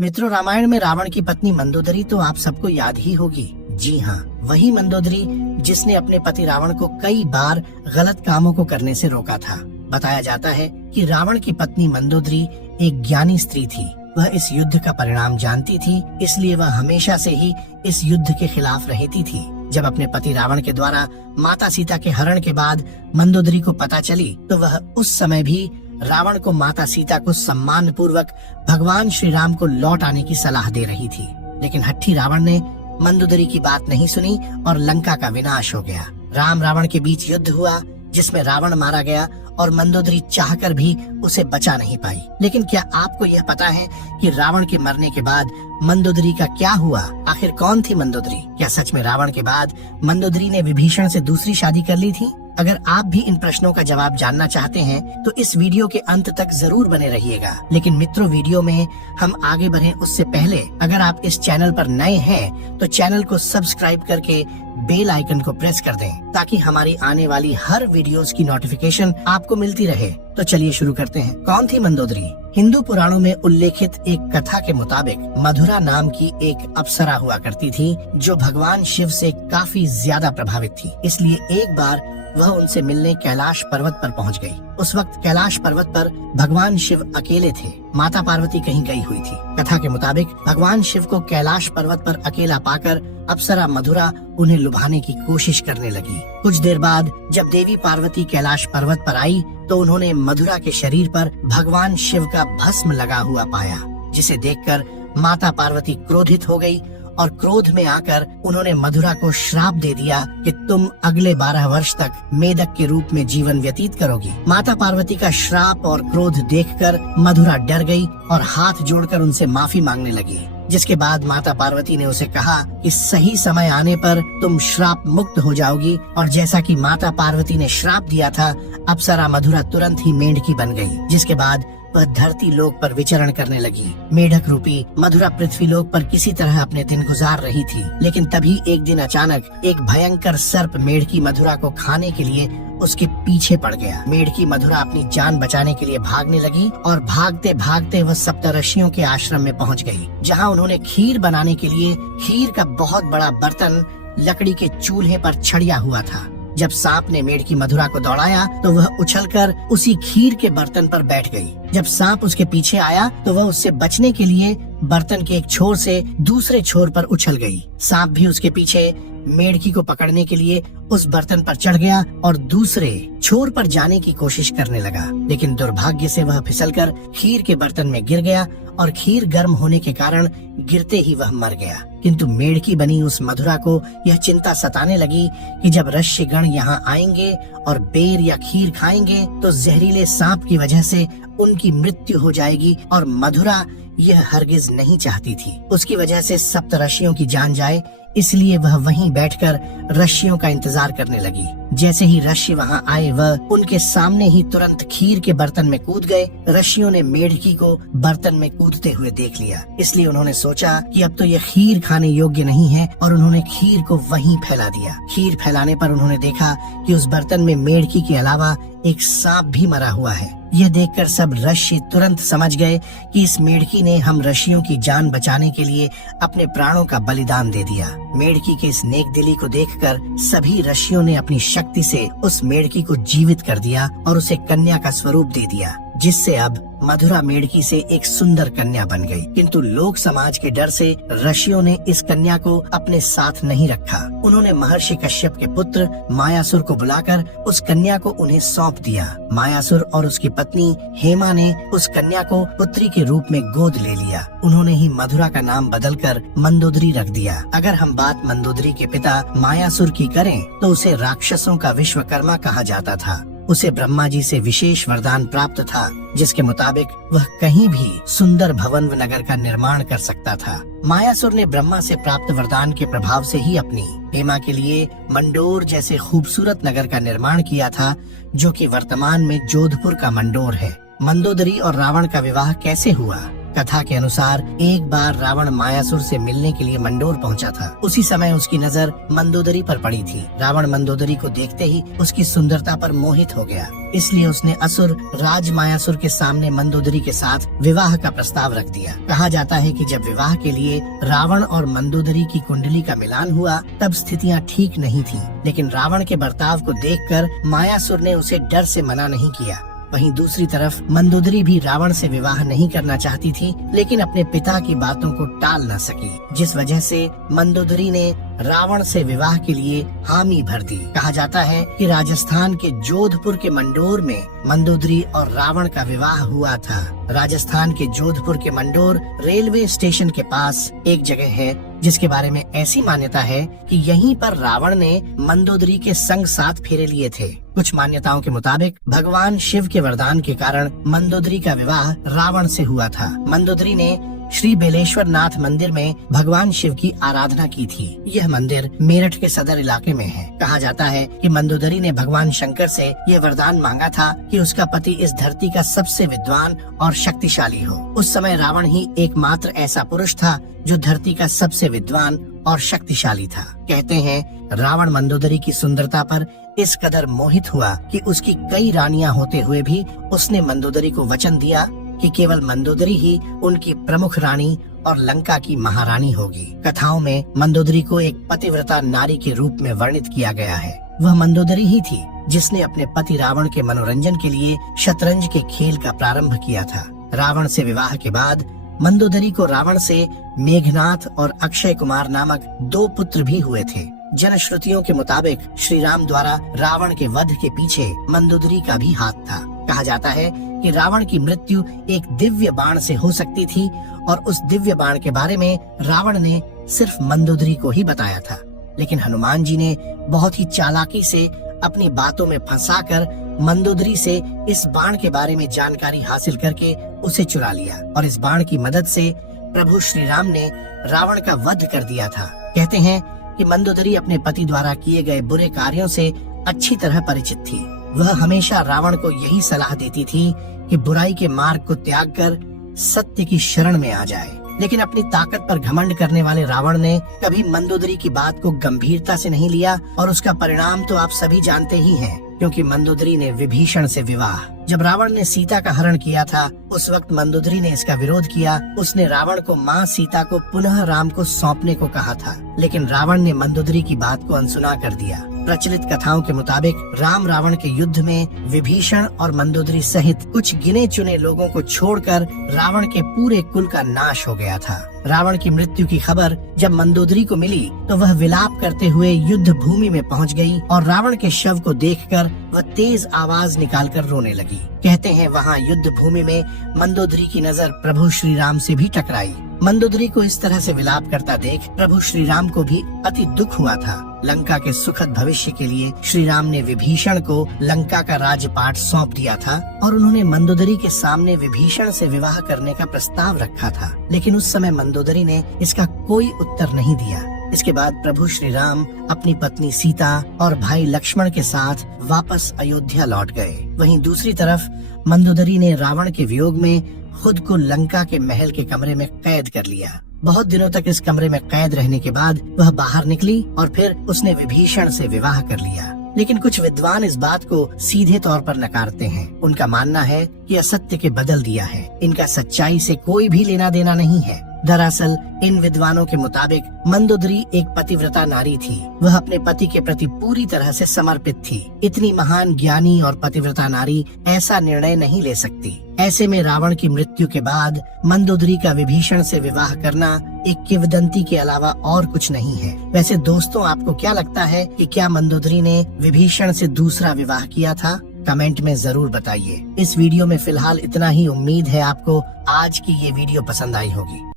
मित्रों, रामायण में रावण की पत्नी मंदोदरी तो आप सबको याद ही होगी। जी हाँ, वही मंदोदरी जिसने अपने पति रावण को कई बार गलत कामों को करने से रोका था। बताया जाता है कि रावण की पत्नी मंदोदरी एक ज्ञानी स्त्री थी। वह इस युद्ध का परिणाम जानती थी, इसलिए वह हमेशा से ही इस युद्ध के खिलाफ रहती थी। जब अपने पति रावण के द्वारा माता सीता के हरण के बाद मंदोदरी को पता चली, तो वह उस समय भी रावण को माता सीता को सम्मान पूर्वक भगवान श्री राम को लौट आने की सलाह दे रही थी। लेकिन हट्ठी रावण ने मंदोदरी की बात नहीं सुनी और लंका का विनाश हो गया। राम रावण के बीच युद्ध हुआ, जिसमें रावण मारा गया और मंदोदरी चाहकर भी उसे बचा नहीं पाई। लेकिन क्या आपको यह पता है कि रावण के मरने के बाद मंदोदरी का क्या हुआ? आखिर कौन थी मंदोदरी? क्या सच में रावण के बाद मंदोदरी ने विभीषण से दूसरी शादी कर ली थी? अगर आप भी इन प्रश्नों का जवाब जानना चाहते हैं तो इस वीडियो के अंत तक जरूर बने रहिएगा। लेकिन मित्रों, वीडियो में हम आगे बढ़ें उससे पहले अगर आप इस चैनल पर नए हैं तो चैनल को सब्सक्राइब करके बेल आइकन को प्रेस कर दें, ताकि हमारी आने वाली हर वीडियोस की नोटिफिकेशन आपको मिलती रहे। तो चलिए शुरू करते हैं। कौन थी मंदोदरी? हिंदू पुराणों में उल्लेखित एक कथा के मुताबिक मधुरा नाम की एक अप्सरा हुआ करती थी, जो भगवान शिव से काफी ज्यादा प्रभावित थी। इसलिए एक बार वह उनसे मिलने कैलाश पर्वत पर पहुंच गई। उस वक्त कैलाश पर्वत पर भगवान शिव अकेले थे। माता पार्वती कहीं गई हुई थी। कथा के मुताबिक भगवान शिव को कैलाश पर्वत पर अकेला पाकर अप्सरा मधुरा उन्हें लुभाने की कोशिश करने लगी। कुछ देर बाद जब देवी पार्वती कैलाश पर्वत पर आई तो उन्होंने मधुरा के शरीर पर भगवान शिव का भस्म लगा हुआ पाया, जिसे देखकर माता पार्वती क्रोधित हो गई और क्रोध में आकर उन्होंने मधुरा को श्राप दे दिया कि तुम अगले 12 वर्ष तक मेढक के रूप में जीवन व्यतीत करोगी। माता पार्वती का श्राप और क्रोध देखकर मधुरा डर गई और हाथ जोड़कर उनसे माफी मांगने लगी। जिसके बाद माता पार्वती ने उसे कहा कि सही समय आने पर तुम श्राप मुक्त हो जाओगी। और जैसा कि माता पार्वती ने श्राप दिया था, अप्सरा मधुरा तुरंत ही मेंढकी बन गई। जिसके बाद वह धरती लोक पर विचरण करने लगी। मेढक रूपी मधुरा पृथ्वी लोक पर किसी तरह अपने दिन गुजार रही थी। लेकिन तभी एक दिन अचानक एक भयंकर सर्प मेढकी मधुरा को खाने के लिए उसके पीछे पड़ गया। मेढकी मधुरा अपनी जान बचाने के लिए भागने लगी और भागते भागते वह सप्तऋषियों के आश्रम में पहुंच गई, जहां उन्होंने खीर बनाने के लिए खीर का बहुत बड़ा बर्तन लकड़ी के चूल्हे पर छड़िया हुआ था। जब सांप ने मेढकी मधुरा को दौड़ाया तो वह उछलकर उसी खीर के बर्तन पर बैठ गई। जब सांप उसके पीछे आया तो वह उससे बचने के लिए बर्तन के एक छोर से दूसरे छोर पर उछल गई। सांप भी उसके पीछे मेढकी को पकड़ने के लिए उस बर्तन पर चढ़ गया और दूसरे छोर पर जाने की कोशिश करने लगा। लेकिन दुर्भाग्य से वह फिसलकर खीर के बर्तन में गिर गया और खीर गर्म होने के कारण गिरते ही वह मर गया। किंतु मेढकी बनी उस मधुरा को यह चिंता सताने लगी कि जब ऋषिगण यहाँ आएंगे और बेर या खीर खाएंगे तो जहरीले सांप की वजह से उनकी मृत्यु हो जाएगी, और मधुरा यह हरगिज नहीं चाहती थी उसकी वजह से सप्तऋषियों की जान जाए। इसलिए वह वहीं बैठकर ऋषियों का इंतजार करने लगी। जैसे ही ऋषि वहां आए, वह उनके सामने ही तुरंत खीर के बर्तन में कूद गए। ऋषियों ने मेढकी को बर्तन में कूदते हुए देख लिया, इसलिए उन्होंने सोचा कि अब तो यह खीर खाने योग्य नहीं है, और उन्होंने खीर को वहीं फैला दिया। खीर फैलाने पर उन्होंने देखा कि उस बर्तन में मेढकी के अलावा एक सांप भी मरा हुआ है। यह देखकर सब ऋषि तुरंत समझ गए कि इस मेढकी ने हम ऋषियों की जान बचाने के लिए अपने प्राणों का बलिदान दे दिया। मेढकी के इस नेक दिली को देखकर सभी ऋषियों ने अपनी शक्ति से उस मेढकी को जीवित कर दिया और उसे कन्या का स्वरूप दे दिया, जिससे अब मधुरा मेढकी से एक सुंदर कन्या बन गई। किंतु लोक समाज के डर से ऋषियों ने इस कन्या को अपने साथ नहीं रखा। उन्होंने महर्षि कश्यप के पुत्र मायासुर को बुलाकर उस कन्या को उन्हें सौंप दिया। मायासुर और उसकी पत्नी हेमा ने उस कन्या को पुत्री के रूप में गोद ले लिया। उन्होंने ही मधुरा का नाम बदलकर मंदोदरी रख दिया। अगर हम बात मंदोदरी के पिता मायासुर की करें तो उसे राक्षसों का विश्वकर्मा कहा जाता था। उसे ब्रह्मा जी से विशेष वरदान प्राप्त था, जिसके मुताबिक वह कहीं भी सुंदर भवन व नगर का निर्माण कर सकता था। मायासुर ने ब्रह्मा से प्राप्त वरदान के प्रभाव से ही अपनी हेमा के लिए मंडोर जैसे खूबसूरत नगर का निर्माण किया था, जो कि वर्तमान में जोधपुर का मंडोर है। मंदोदरी और रावण का विवाह कैसे हुआ? कथा के अनुसार एक बार रावण मायासुर से मिलने के लिए मंडोर पहुंचा था। उसी समय उसकी नजर मंदोदरी पर पड़ी थी। रावण मंदोदरी को देखते ही उसकी सुंदरता पर मोहित हो गया, इसलिए उसने असुर राज मायासुर के सामने मंदोदरी के साथ विवाह का प्रस्ताव रख दिया। कहा जाता है कि जब विवाह के लिए रावण और मंदोदरी की कुंडली का मिलान हुआ तब स्थितियां ठीक नहीं थी, लेकिन रावण के बर्ताव को देखकर मायासुर ने उसे डर से मना नहीं किया। वहीं दूसरी तरफ मंदोदरी भी रावण से विवाह नहीं करना चाहती थी, लेकिन अपने पिता की बातों को टाल न सकी, जिस वजह से मंदोदरी ने रावण से विवाह के लिए हामी भर दी। कहा जाता है कि राजस्थान के जोधपुर के मंडोर में मंदोदरी और रावण का विवाह हुआ था। राजस्थान के जोधपुर के मंडोर रेलवे स्टेशन के पास एक जगह है जिसके बारे में ऐसी मान्यता है कि यहीं पर रावण ने मंदोदरी के संग 7 फेरे लिए थे। कुछ मान्यताओं के मुताबिक भगवान शिव के वरदान के कारण मंदोदरी का विवाह रावण से हुआ था। मंदोदरी ने श्री बेलेश्वर नाथ मंदिर में भगवान शिव की आराधना की थी। यह मंदिर मेरठ के सदर इलाके में है। कहा जाता है कि मंदोदरी ने भगवान शंकर से यह वरदान मांगा था कि उसका पति इस धरती का सबसे विद्वान और शक्तिशाली हो। उस समय रावण ही एकमात्र ऐसा पुरुष था जो धरती का सबसे विद्वान और शक्तिशाली था। कहते हैं रावण मंदोदरी की सुंदरता पर इस कदर मोहित हुआ कि उसकी कई रानियां होते हुए भी उसने मंदोदरी को वचन दिया कि केवल मंदोदरी ही उनकी प्रमुख रानी और लंका की महारानी होगी। कथाओं में मंदोदरी को एक पतिव्रता नारी के रूप में वर्णित किया गया है। वह मंदोदरी ही थी जिसने अपने पति रावण के मनोरंजन के लिए शतरंज के खेल का प्रारंभ किया था। रावण से विवाह के बाद मंदोदरी को रावण से मेघनाथ और अक्षय कुमार नामक 2 पुत्र भी हुए थे। जनश्रुतियों के मुताबिक श्री राम द्वारा रावण के वध के पीछे मंदोदरी का भी हाथ था। कहा जाता है कि रावण की मृत्यु एक दिव्य बाण से हो सकती थी और उस दिव्य बाण के बारे में रावण ने सिर्फ मंदोदरी को ही बताया था, लेकिन हनुमान जी ने बहुत ही चालाकी से अपनी बातों में फंसाकर मंदोदरी से इस बाण के बारे में जानकारी हासिल करके उसे चुरा लिया और इस बाण की मदद से प्रभु श्री राम ने रावण का वध कर दिया था। कहते हैं कि मंदोदरी अपने पति द्वारा किए गए बुरे कार्यों से अच्छी तरह परिचित थी। वह हमेशा रावण को यही सलाह देती थी कि बुराई के मार्ग को त्याग कर सत्य की शरण में आ जाए, लेकिन अपनी ताकत पर घमंड करने वाले रावण ने कभी मंदोदरी की बात को गंभीरता से नहीं लिया और उसका परिणाम तो आप सभी जानते ही हैं, क्योंकि मंदोदरी ने विभीषण से विवाह। जब रावण ने सीता का हरण किया था उस वक्त मंदोदरी ने इसका विरोध किया। उसने रावण को माँ सीता को पुनः राम को सौंपने को कहा था, लेकिन रावण ने मंदोदरी की बात को अनसुना कर दिया। प्रचलित कथाओं के मुताबिक राम रावण के युद्ध में विभीषण और मंदोदरी सहित कुछ गिने चुने लोगों को छोड़कर रावण के पूरे कुल का नाश हो गया था। रावण की मृत्यु की खबर जब मंदोदरी को मिली तो वह विलाप करते हुए युद्ध भूमि में पहुंच गई और रावण के शव को देखकर वह तेज आवाज निकालकर रोने लगी। कहते हैं वहां युद्ध भूमि में मंदोदरी की नजर प्रभु श्री राम से भी टकराई। मंदोदरी को इस तरह से विलाप करता देख प्रभु श्री राम को भी अति दुख हुआ था। लंका के सुखद भविष्य के लिए श्री राम ने विभीषण को लंका का राजपाट सौंप दिया था और उन्होंने मंदोदरी के सामने विभीषण से विवाह करने का प्रस्ताव रखा था, लेकिन उस समय मंदोदरी ने इसका कोई उत्तर नहीं दिया। इसके बाद प्रभु श्री राम अपनी पत्नी सीता और भाई लक्ष्मण के साथ वापस अयोध्या लौट गए। वहीं दूसरी तरफ मंदोदरी ने रावण के वियोग में खुद को लंका के महल के कमरे में कैद कर लिया। बहुत दिनों तक इस कमरे में कैद रहने के बाद वह बाहर निकली और फिर उसने विभीषण से विवाह कर लिया। लेकिन कुछ विद्वान इस बात को सीधे तौर पर नकारते हैं। उनका मानना है कि असत्य के बदल दिया है, इनका सच्चाई से कोई भी लेना देना नहीं है। दरअसल इन विद्वानों के मुताबिक मंदोदरी एक पतिव्रता नारी थी। वह अपने पति के प्रति पूरी तरह से समर्पित थी। इतनी महान ज्ञानी और पतिव्रता नारी ऐसा निर्णय नहीं ले सकती। ऐसे में रावण की मृत्यु के बाद मंदोदरी का विभीषण से विवाह करना एक किंवदंती के अलावा और कुछ नहीं है। वैसे दोस्तों, आपको क्या लगता है कि क्या मंदोदरी ने विभीषण से दूसरा विवाह किया था? कमेंट में जरूर बताइए। इस वीडियो में फिलहाल इतना ही। उम्मीद है आपको आज की ये वीडियो पसंद आई होगी।